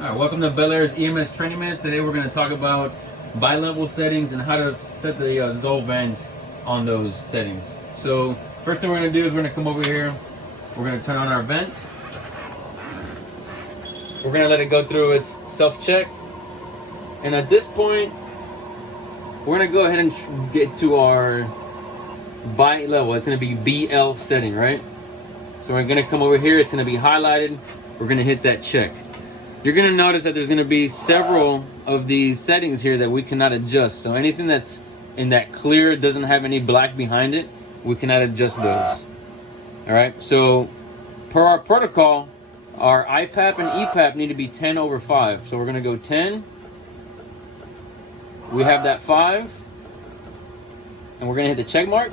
All right, welcome to Bel Air's EMS Training Minutes. Today we're going to talk about bi-level settings and how to set the Zoll vent on those settings. So first thing we're going to do is we're going to come over here. We're going to turn on our vent. We're going to let it go through its self-check. And at this point, we're going to go ahead and get to our bi-level. It's going to be BL setting, right? So we're going to come over here. It's going to be highlighted. We're going to hit that check. You're going to notice that there's going to be several of these settings here that we cannot adjust. So anything that's in that clear, doesn't have any black behind it, we cannot adjust those. All right, so per our protocol, our IPAP and EPAP need to be 10/5. So we're going to go 10. We have that 5. And we're going to hit the check mark.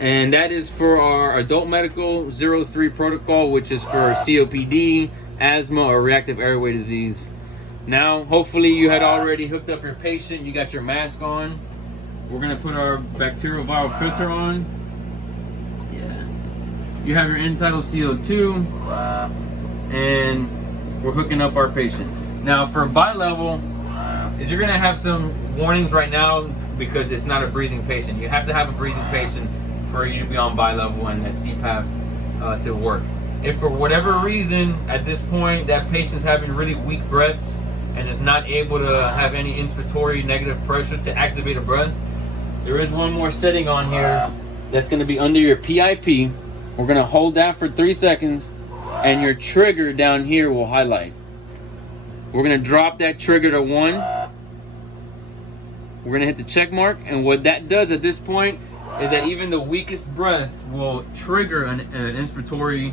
And that is for our adult medical 03 protocol, which is for COPD, asthma, or reactive airway disease. Now, hopefully you had already hooked up your patient, you got your mask on. We're gonna put our bacterial viral filter on. Yeah. You have your end-tidal CO2, and we're hooking up our patient. Now for bi-level, is you're gonna have some warnings right now because it's not a breathing patient. You have to have a breathing patient for you to be on bi-level and that CPAP to work. If for whatever reason at this point that patient's having really weak breaths and is not able to have any inspiratory negative pressure to activate a breath, there is one more setting on here that's going to be under your PIP. We're going to hold that for 3 seconds and your trigger down here will highlight. We're going to drop that trigger to 1. We're going to hit the check mark, and what that does at this point is that even the weakest breath will trigger an inspiratory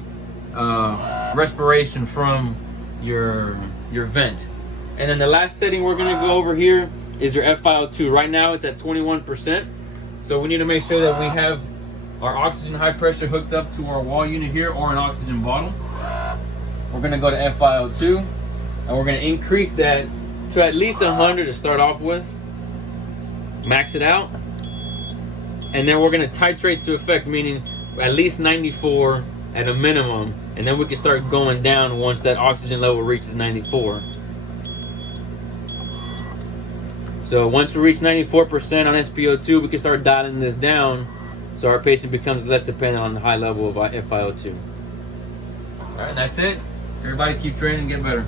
respiration from your vent. And then the last setting we're going to go over here is your FiO2. Right now it's at 21%. So we need to make sure that we have our oxygen high pressure hooked up to our wall unit here or an oxygen bottle. We're going to go to FiO2 and we're going to increase that to at least 100 to start off with. Max it out. And then we're going to titrate to effect, meaning at least 94 at a minimum. And then we can start going down once that oxygen level reaches 94. So once we reach 94% on SpO2, we can start dialing this down so our patient becomes less dependent on the high level of FiO2. All right, and that's it. Everybody keep training and get better.